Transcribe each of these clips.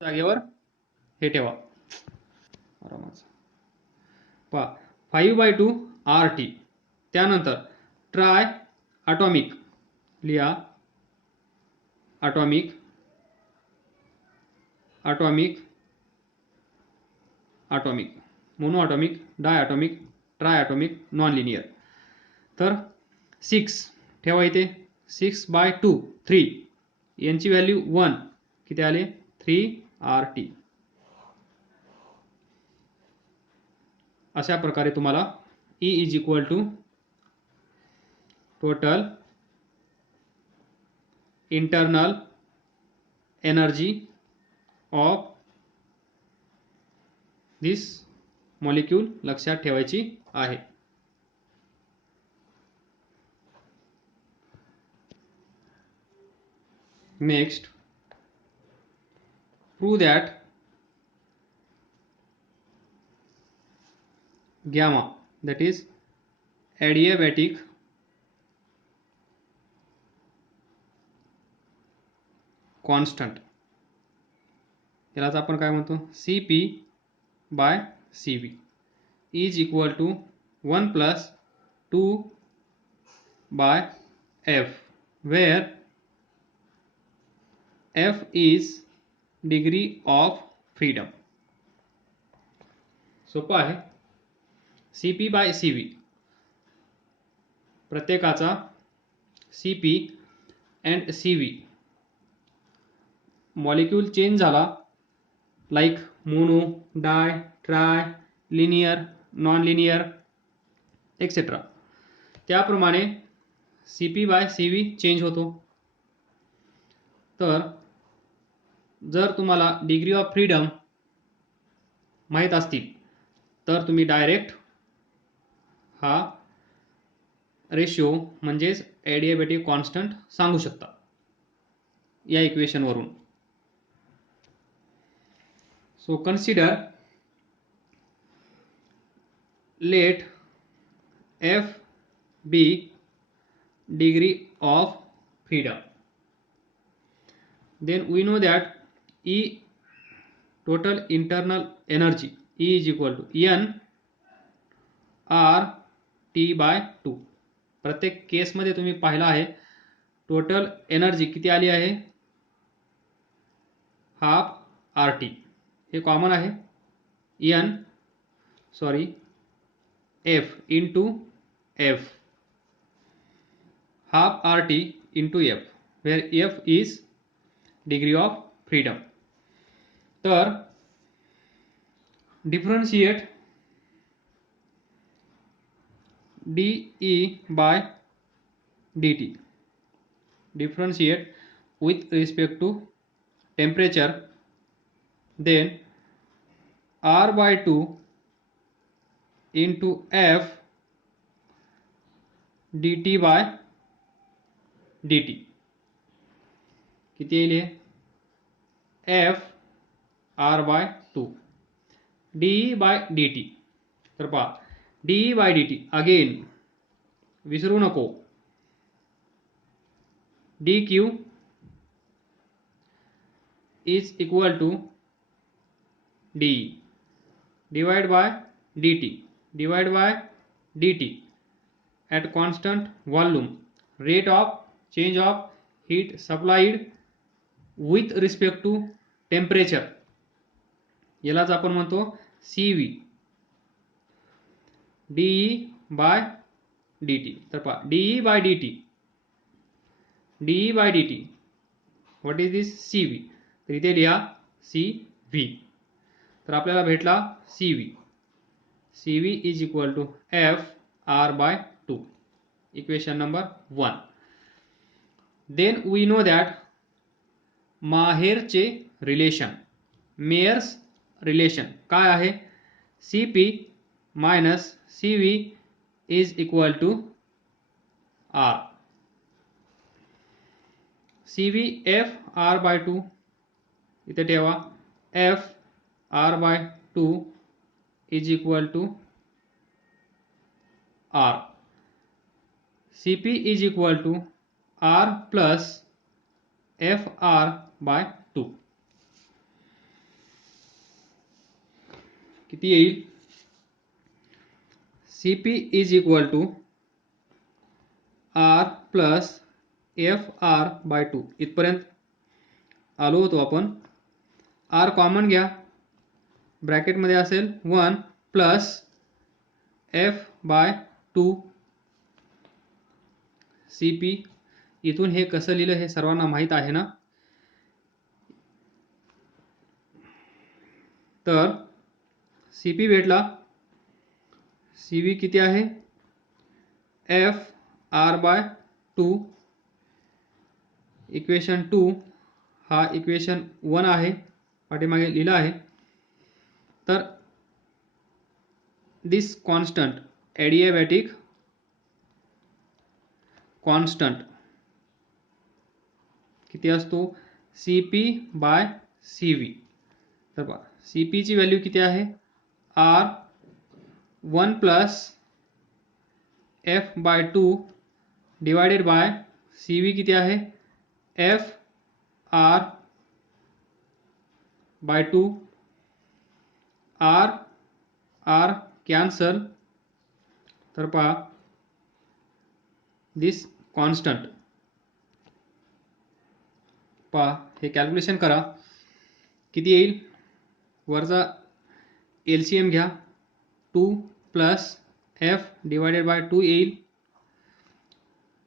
जागेवर हे ठेवा पहा 5/2 RT. त्यानंतर ट्राय ॲटॉमिक लिहा, atomic atomic atomic mono atomic, di atomic, tri atomic, non linear. तर 6 ठेवा इथे. 6/2 3 यांची व्हॅल्यू 1 किती आले 3RT. अशा प्रकारे तुम्हाला E is equal to total internal energy of this molecule लक्षात ठेवायची आहे. Next, prove that gamma, that is adiabatic constant, यालाच आपण काय म्हणतो CP/CV is equal to 1 plus 2/F, where F is degree of freedom. सोपं आहे. CP/CV प्रत्येकाचा CP and CV molecule change झाला, like mono, di, tri, linear, non linear etcetera, त्याप्रमाणे CP/CV change होतो. तर जर तुम्हाला डिग्री ऑफ फ्रीडम माहीत असतील तर तुम्ही डायरेक्ट हा रेशिओ म्हणजेच ॲडियाबॅटिक कॉन्स्टंट सांगू शकता या इक्वेशनवरून. So consider let F be degree of freedom, then we know that E total internal energy E is equal to NRT/2. प्रत्येक केसमध्ये तुम्ही पाहिला आहे टोटल एनर्जी किती आली आहे, हाफ RT. हे कॉमन आहे, F into F, half RT into F, where F is degree of freedom. तर differentiate dE/dt, differentiate with respect to temperature, then R/2 into F dt/dt किती येईल, F R/2 dE/dt. तर पहा dE/dt again विसरू नको, dq is equal to dE divided by dt at constant volume, rate of change of heat supplied with respect to temperature, यालाच आपण म्हणतो CV dE/dt. तर पहा dE/dt what is this CV, तर इथे लिहा CV. तर आपल्याला भेटला CV is equal to F R/2, equation number 1. Then we know that मेयरचे रिलेशन काय आहे, CP - CV is equal to R. CV F R/2 इथे ठेवा, F R/2 is equal to R. CP is equal to R plus FR/2. किती येईल? CP is equal to R plus FR/2 इथपर्यंत आलो होतो आपण. R कॉमन घ्या, ब्रॅकेटमध्ये असेल 1 प्लस F/2 CP. इथून हे कसं लिहिलं हे सर्वांना माहीत आहे ना. तर CP भेटला. CV किती आहे? FR/2. इक्वेशन 2 हा इक्वेशन 1 आहे, पाठीमागे लिहिलं आहे. तर दिस कॉन्स्टंट, ॲडिएबॅटिक कॉन्स्टंट किती असतो? CP/CV. तर पहा CP ची व्हॅल्यू किती आहे? R 1 plus F/2 divided by CV किती आहे? FR/2. R cancel. तर पहा दिस कॉन्स्टंट, पहा हे कॅल्क्युलेशन करा किती येईल. वरचा LCM घ्या, 2 प्लस F डिवायडेड बाय 2 येईल.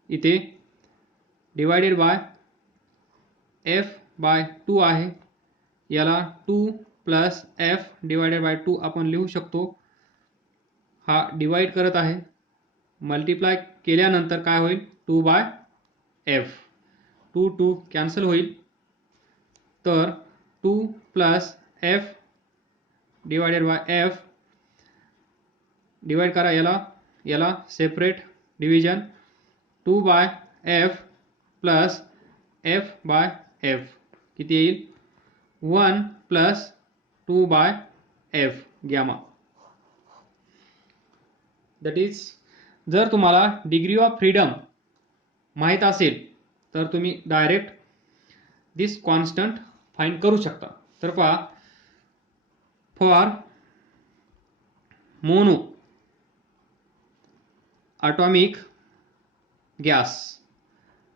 इथे डिवायडेड बाय F/2 आहे, याला 2 प्लस F डिवायडेड बाय 2 आपण लिहू शकतो. हा डिवाइड करत आहे, मल्टिप्लाय केल्यानंतर काय होईल? 2/F. 2 कॅन्सल होईल. तर 2 plus F divided by F, divide करा याला separate division. 2/F plus F/F किती येईल? 1 plus 2/F gamma. That is, जर तुम्हाला डिग्री ऑफ फ्रीडम माहीत असेल तर तुम्ही डायरेक्ट दिस कॉन्स्टंट फाइंड करू शकता. तर पहा, for mono atomic gas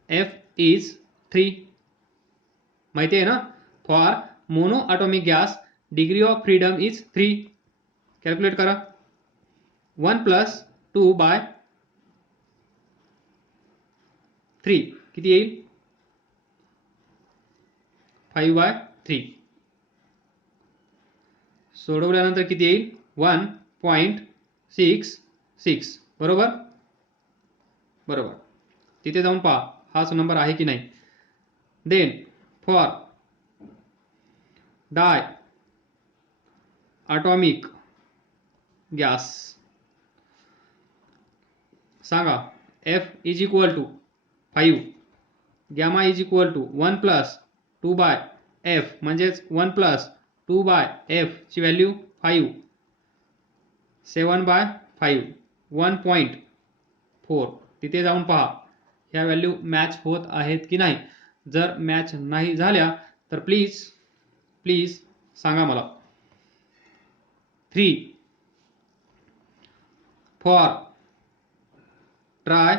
F is 3. माहिती आहे ना? For mono atomic gas degree of freedom is 3. Calculate करा. 1 प्लस 2/3 किती येईल? 5/3. सोडवल्यानंतर किती येईल? 1.66. बरोबर. तिथे जाऊन पहा हाच नंबर आहे की नाही. Then for diatomic gas सांगा. F is equal to 5, gamma is equal to 1 plus 2/F, म्हणजेच 1 प्लस 2/F ची व्हॅल्यू 5, 7/5, 1.4. तिथे जाऊन पहा ह्या व्हॅल्यू मॅच होत आहेत की नाही. जर मॅच नाही झाल्या तर प्लीज सांगा मला. 3 for try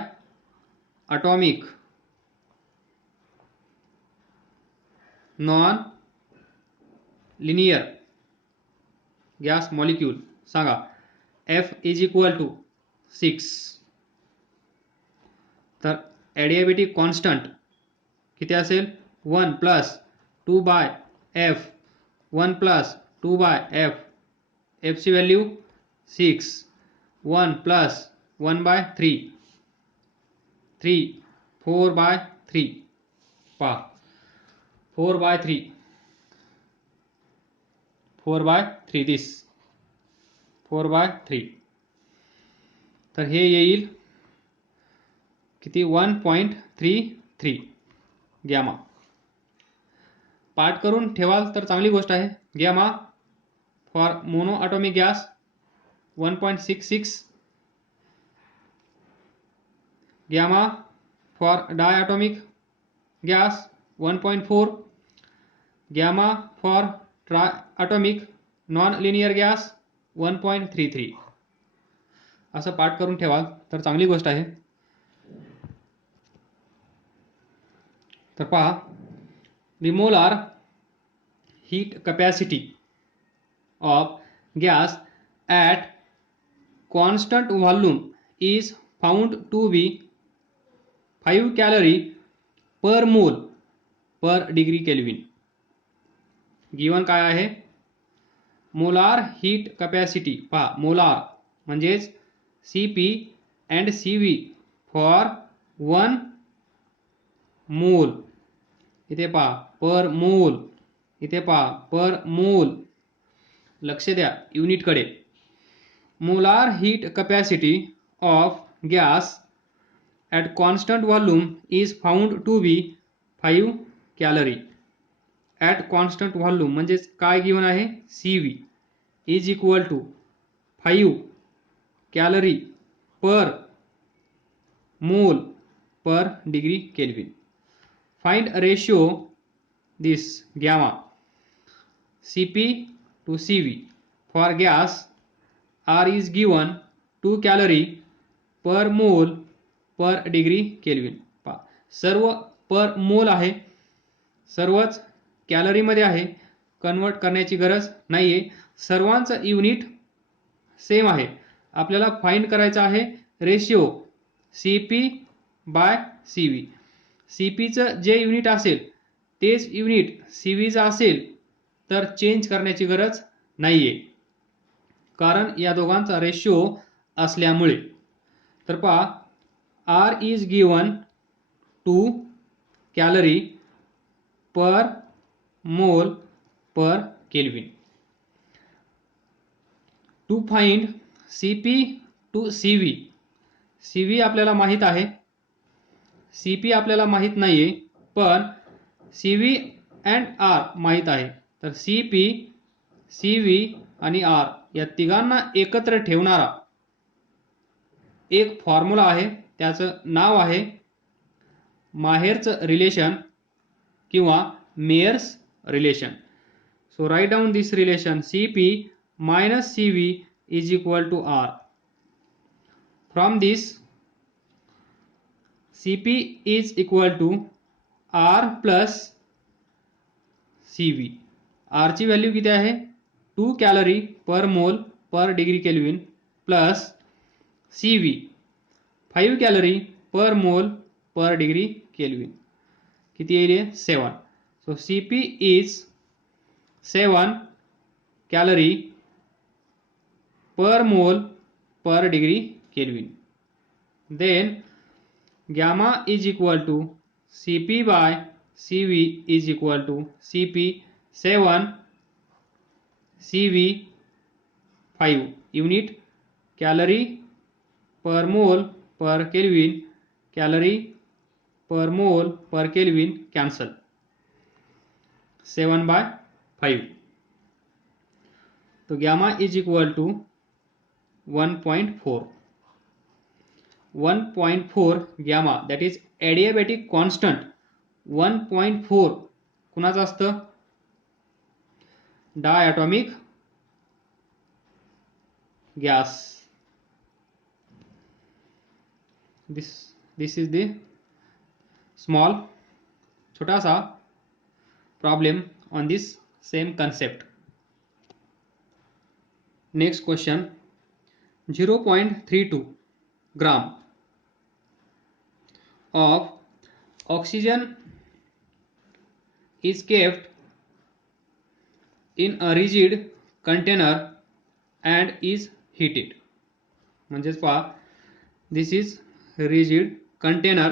atomic non linear gas molecule सांगा. F is equal to 6. तर ॲडिएबॅटिक कॉन्स्टंट किती असेल? 1 plus 2/F, 1 plus 2/F, F ची व्हॅल्यू 6, 1 प्लस 1/3, 3, 4/3. पहा 4/3 दिस 4/3. तर हे येईल किती? 1.33 गॅमा. पाठ करून ठेवाल तर चांगली गोष्ट आहे. Gamma for monoatomic gas 1.66, gamma for diatomic gas 1.4, gamma for try atomic non linear gas 1.33 असं पाठ करून ठेवा तर चांगली गोष्ट आहे. तर पहा, the molar heat capacity of gas at constant volume is found to be 5 calorie per mole per degree Kelvin. Given काय आहे? Molar heat capacity. पहा, मोलार म्हणजेच Cp and Cv फॉर 1 मोल. इथे पहा पर मोल, इथे पहा पर मोल. लक्ष द्या युनिटकडे. Molar heat capacity of gas at constant volume is found to be 5 calorie. at constant volume म्हणजेच काय गिवन आहे? Cv is equal to 5 calorie per mole per degree Kelvin. Find ratio this gamma Cp to Cv for gas R is given 2 calorie per mole per degree kelvin. पहा, सर्व पर मोल आहे, सर्वच कॅलरीमध्ये आहे, convert करण्याची गरज नाहीये. सर्वांचं युनिट सेम आहे. आपल्याला फाइंड करायचं आहे रेशिओ Cp बाय Cv. Cpचं जे युनिट असेल तेच युनिट Cvचं असेल तर चेंज करण्याची गरज नाहीये, कारण या दोघांचा रेशिओ असल्यामुळे. तर पहा, R is given 2 calorie per mole per Kelvin. To find Cp to Cv. Cv आपल्याला माहित आहे, Cp आपल्याला माहित नाहीये, पण Cv and R माहित आहे. तर Cp, Cv आणि R या तिघांना एकत्र ठेवणारा एक फॉर्म्युला आहे. त्याचं नाव आहे माहेरचं रिलेशन किंवा Mayer's relation. So write down this relation. Cp minus Cv is equal to R. From this Cp is equal to R plus Cv. R ची व्हॅल्यू किती आहे? 2 calorie per mole per degree kelvin plus Cv 5 calorie per mole per degree kelvin. किती येईल? 7. So Cp is 7 calorie per mole per degree kelvin. Then gamma is equal to Cp by Cv is equal to Cp 7 Cv 5. Unit calorie per mole per kelvin, calorie per mole per kelvin cancel. 7/5. तो gamma is equal to 1.4. 1.4 gamma, that is adiabatic constant. 1.4 कुणाचं असतं? Diatomic gas. this is the small छोटा सा problem on this same concept. Next question. 0.32 gram of oxygen is kept in a rigid container and is heated. म्हणजेच पहा, this is rigid container.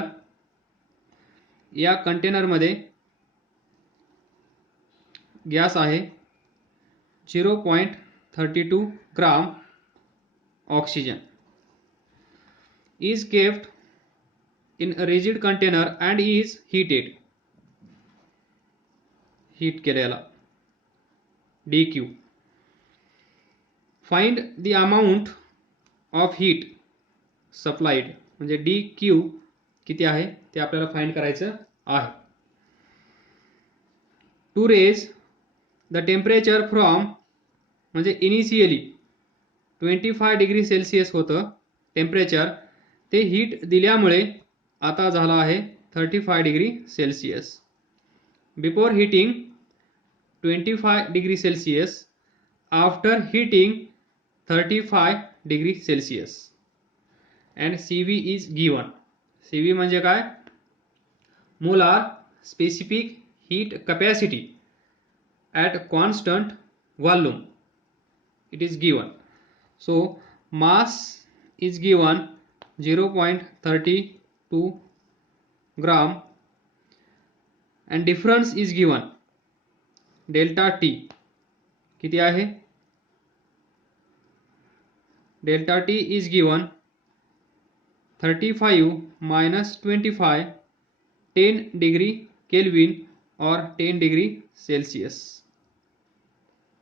या container मध्ये gas आहे 0.32 gram oxygen is kept in a rigid container and is heated. Heat केलेला dq. Find the amount of heat supplied. म्हणजे dq किती आहे ते आपल्याला फाइंड करायचं आहे. To raise the temperature from म्हणजे इनिशियली 25 डिग्री सेल्सिअस होतं टेम्परेचर, ते हीट दिल्यामुळे आता झालं आहे 35 degree Celsius. Before heating 25 degree Celsius, after heating 35 degree Celsius. And CV is given. CV म्हणजे काय? Molar specific heat capacity at constant volume. It is given. So mass is given 0.32 gram and difference is given delta T. किती आहे? Delta T is given 35 minus 25, 10 degree Kelvin or 10 degree Celsius.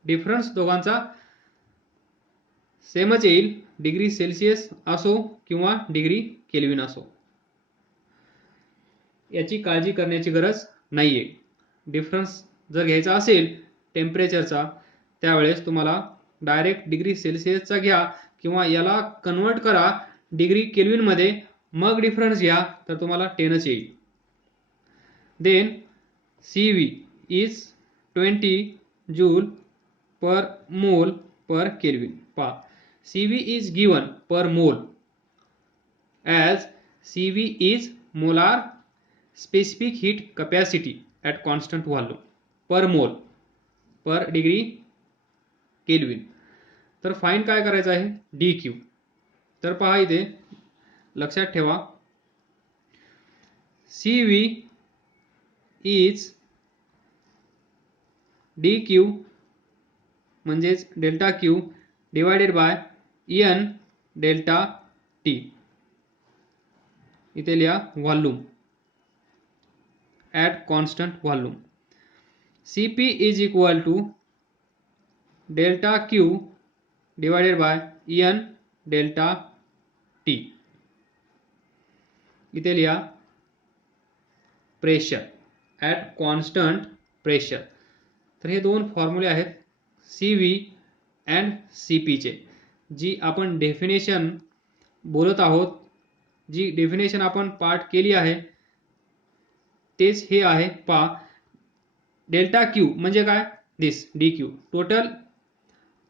Difference दोघांचा सेमच येईल, degree Celsius असो किंवा degree kelvin असो. याची काळजी करण्याची गरज नाहीये. डिफरन्स जर घ्यायचा असेल टेम्परेचरचा, त्यावेळेस तुम्हाला डायरेक्ट डिग्री सेल्सिअसचा घ्या किंवा याला कन्वर्ट करा डिग्री केल्विन मध्ये, मग डिफरन्स घ्या, तर तुम्हाला 10च येईल. Then CV is 20 joule per mole per kelvin. पहा, CV is given per mole as CV is molar specific heat capacity at constant volume per mole per degree Kelvin. तर find काय करायचं आहे? DQ. तर पहा इथे लक्षात ठेवा, CV is DQ म्हणजेच delta Q divided by N delta T. इथे लिहा volume at constant volume. CP is equal to delta Q divided by N delta T. इथे लिहा प्रेशर ॲट कॉन्स्टंट प्रेशर. तर हे दोन फॉर्म्युले आहेत CV अँड CP चे, जी आपण डेफिनेशन बोलत आहोत, जी डेफिनेशन आपण पाठ केली आहे तेच हे आहे. पहा, डेल्टा Q म्हणजे काय? दिस DQ total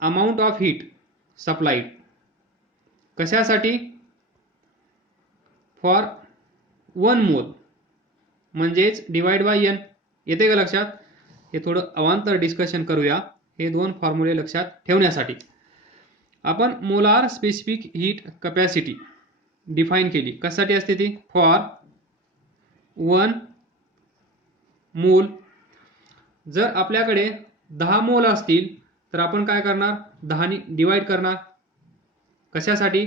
amount of heat supplied. कशासाठी? फॉर 1 मोल म्हणजेच डिवाइड बाय N. येते का लक्षात? हे थोडं अवांतर डिस्कशन करूया. हे दोन फॉर्म्युले लक्षात ठेवण्यासाठी आपण molar specific heat capacity define केली. कशासाठी असते ती? फॉर 1 मोल. जर आपल्याकडे 10 मोल असतील तर आपण काय करणार? 10 ने डिवाइड करणार. कशासाठी?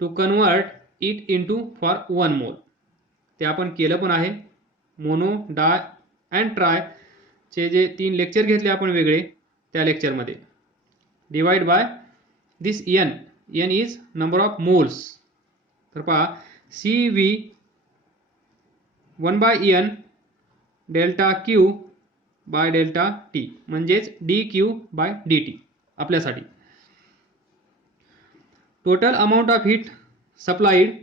To convert it into for 1 mole. ते आपण केलं पण आहे. मोनो, डाय अँड ट्राय चे जे 3 लेक्चर घेतले आपण वेगळे, त्या लेक्चरमध्ये. Divide by this N. N is number of moles. तर पहा, CV 1 by N delta Q by delta T म्हणजेच DQ बाय DT आपल्यासाठी. Total amount of heat supplied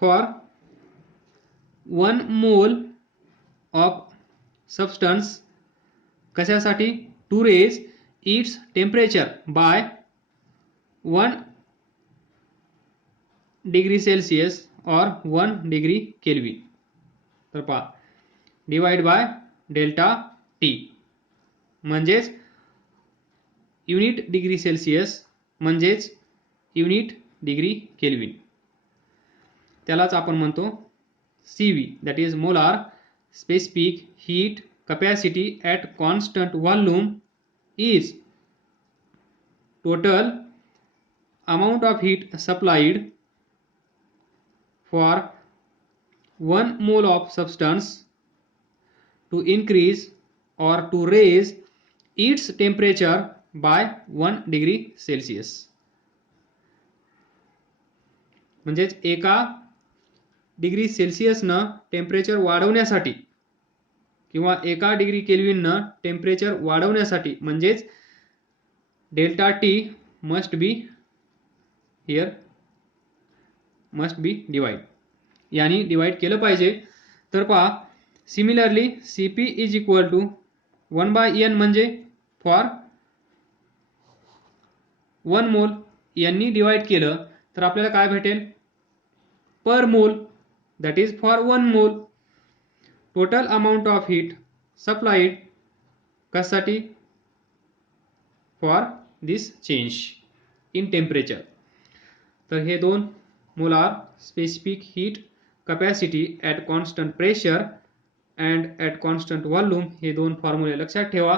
for 1 mole of substance. कशासाठी? To raise its temperature by 1 degree Celsius और 1 degree kelvin. तर पहा, divide by delta T म्हणजेच unit degree Celsius म्हणजेच unit degree kelvin. त्यालाच आपण म्हणतो CV, that is molar specific heat capacity at constant volume is total amount of heat supplied for 1 mole of substance to increase or to raise its temperature by 1 degree Celsius. म्हणजेच एका degree सेल्सिअसनं temperature वाढवण्यासाठी किंवा 1 degree केल्विननं temperature वाढवण्यासाठी म्हणजेच delta T must be here must be divide, यानी divide केलं पाहिजे. तर पहा similarly Cp is equal to 1/n म्हणजे फॉर 1 मोल, यांनी डिवाइड केलं तर आपल्याला काय भेटेल पर मोल, that is for 1 mole. Total amount of heat supplied कशासाठी for this change in temperature. तर हे 2 molar specific heat capacity at constant pressure and at constant volume, हे 2 फॉर्म्युले लक्षात ठेवा.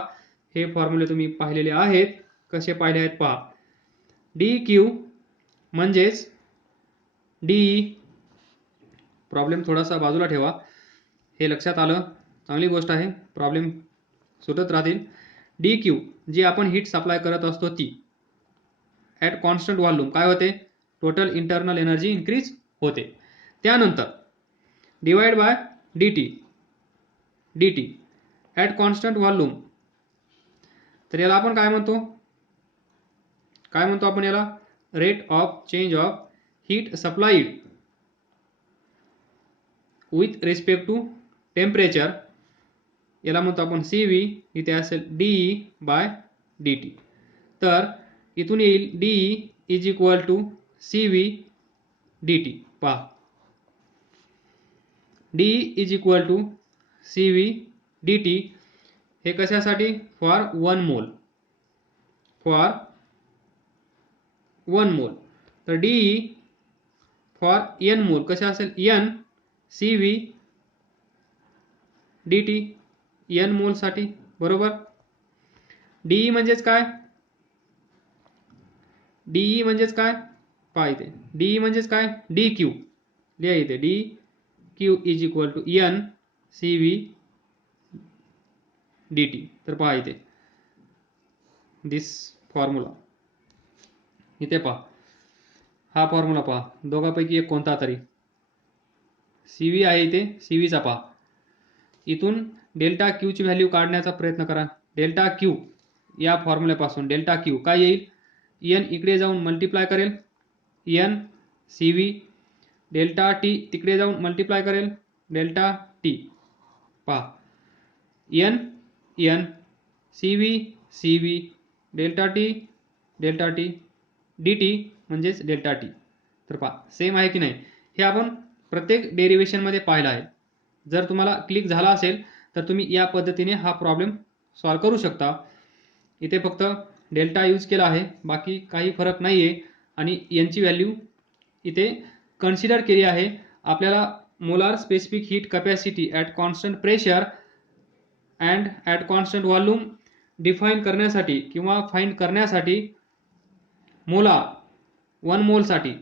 हे फॉर्म्युले तुम्ही पाहिलेले आहेत. कसे पाहिले आहेत पहा. dq म्हणजेच de, प्रॉब्लेम थोडासा बाजूला ठेवा, हे लक्षात आलं चांगली गोष्ट आहे, प्रॉब्लेम सुटत राहतील. dq जी आपण हीट सप्लाय करत असतो ती ॲट कॉन्स्टंट व्हॉल्यूम काय होते, टोटल इंटरनल एनर्जी इन्क्रीज होते. त्यानंतर divide by dt at constant volume, तर याला आपण काय म्हणतो आपण याला rate of change of heat supplied with respect to temperature, याला म्हणतो आपण Cv, इथे असेल dE बाय dt. तर इथून येईल dE is equal to Cv dt. पहा dE is equal to Cv dt, हे कशासाठी फॉर 1 मोल, फॉर 1 मोल. तर dE फॉर n मोल कशा असेल n Cv dt, n मोल साठी, बरोबर. dE म्हणजेच काय, dE म्हणजेच काय पहा इथे, dE म्हणजेच काय dq, लिहा इथे dq is equal to n Cv dt. तर पहा इथे दिस फॉर्म्युला, इथे पहा हा फॉर्म्युला पहा, दोघांपैकी एक कोणता तरी. Cv आहे इथे, Cv चा पहा. इथून डेल्टा क्यू ची व्हॅल्यू काढण्याचा प्रयत्न करा. डेल्टा क्यू या फॉर्म्युल्यापासून डेल्टा क्यू काय येईल, n इकडे जाऊन मल्टिप्लाय करेल n Cv, डेल्टा टी तिकडे जाऊन मल्टिप्लाय करेल डेल्टा टी. पहा n Cv delta T dt म्हणजेच डेल्टा टी. तर पहा सेम आहे की नाही, हे आपण प्रत्येक डेरिवेशन मध्ये पाहिलं आहे. जर तुम्हाला क्लिक झाला असेल तर तुम्ही या पद्धतीने हा प्रॉब्लेम सॉल्व्ह करू शकता. इथे फक्त डेल्टा यूज केला आहे, बाकी काही फरक नाही आहे. आणि यांची व्हॅल्यू इथे कन्सिडर केली आहे. आपल्याला molar specific heat capacity at constant pressure and at constant volume define करण्यासाठी किंवा फाइंड करण्यासाठी मोलार 1 मोलसाठी,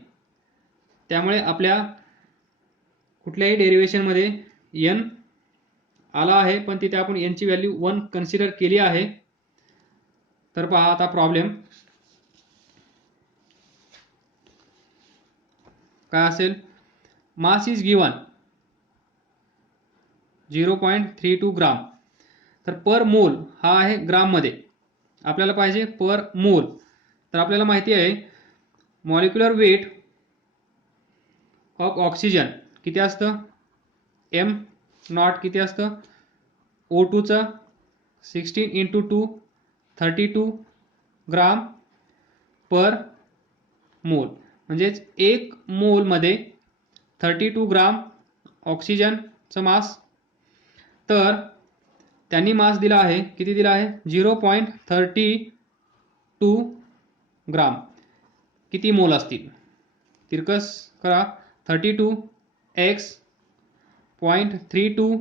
त्यामुळे आपल्या कुठल्याही डेरिवेशनमध्ये n आला आहे, पण तिथे आपण n ची व्हॅल्यू 1 कन्सिडर केली आहे. तर पहा आता प्रॉब्लेम काय असेल. मास इज गिवन 0.32 ग्राम. तर पर मोल हा आहे ग्राम मध्ये, आपल्याला पाहिजे पर मोल. तर आपल्याला माहिती आहे मॉलिक्युलर वेट ऑफ ऑक्सिजन किती असतं, m नॉट किती असतं, O2 चं 16 × 2 32 ग्राम पर मोल, म्हणजेच 1 मोल मध्ये 32 ग्राम ऑक्सिजनचं मास. तर त्यांनी मास दिला आहे, किती दिला आहे 0.32 ग्राम. किती मोल असतील, तिरकस करा, 32 x 0.32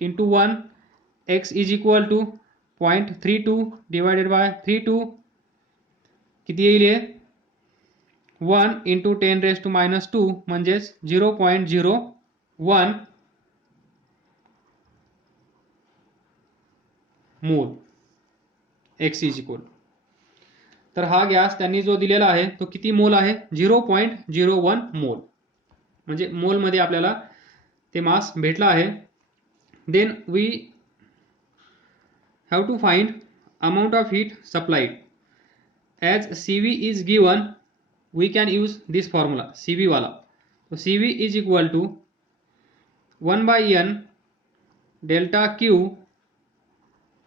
× 1 x is equal to 0.32 divided by 32, किती येईल हे 1 × 10⁻² म्हणजेच 0.01 मोल x इज इक्वल. तर हा गॅस त्यांनी जो दिलेला आहे तो किती मोल आहे 0.01 मोल, म्हणजे मोल मध्ये आपल्याला ते मास भेटला आहे. Then we have to find amount of heat supplied. As CV is given, we can use this formula CV वाला. तो CV is equal to 1 by N delta Q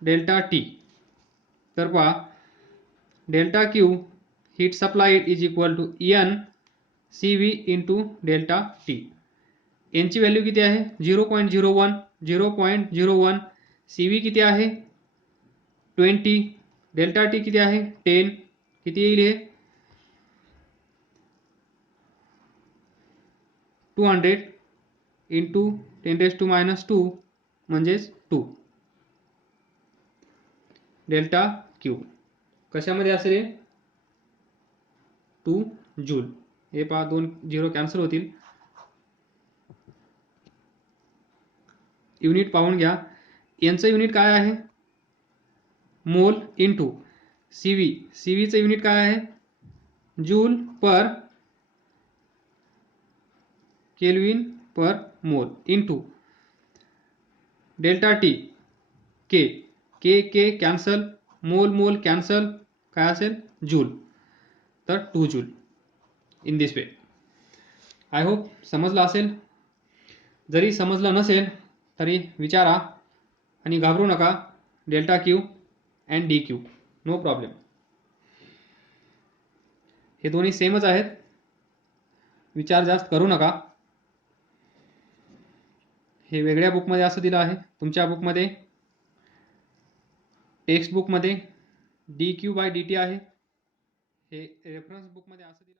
delta T. तर पहा delta Q heat supplied is equal to N CV into delta T. यांची value किती आहे 0.01 0.01. CV किती आहे 20. Delta T किती आहे 10. किती येईल हे 200 इंटू 10⁻² म्हणजेच 2 डेल्टा Q कशामध्ये असेल हे 2 जूल. हे पहा 2 0 कॅन्सल होतील. युनिट पाहून घ्या. यांचं युनिट काय आहे मोल इंटू CV. CVचं युनिट काय आहे जूल पर केल्विन पर मोल इंटू डेल्टा T के के कॅन्सल मोल कॅन्सल काय असेल जूल. तर 2 joule. In this way. I hope समजलं असेल. जरी समजलं नसेल तरी विचारा आणि घाबरू नका. Delta Q and DQ no problem. हे दोन्ही सेमच आहेत. विचार जास्त करू नका. हे वेगळ्या बुकमध्ये असं दिलं आहे. तुमच्या बुकमध्ये टेक्स्ट बुकमध्ये DQ/dt आहे. हे रेफरन्स बुकमध्ये असं दिलं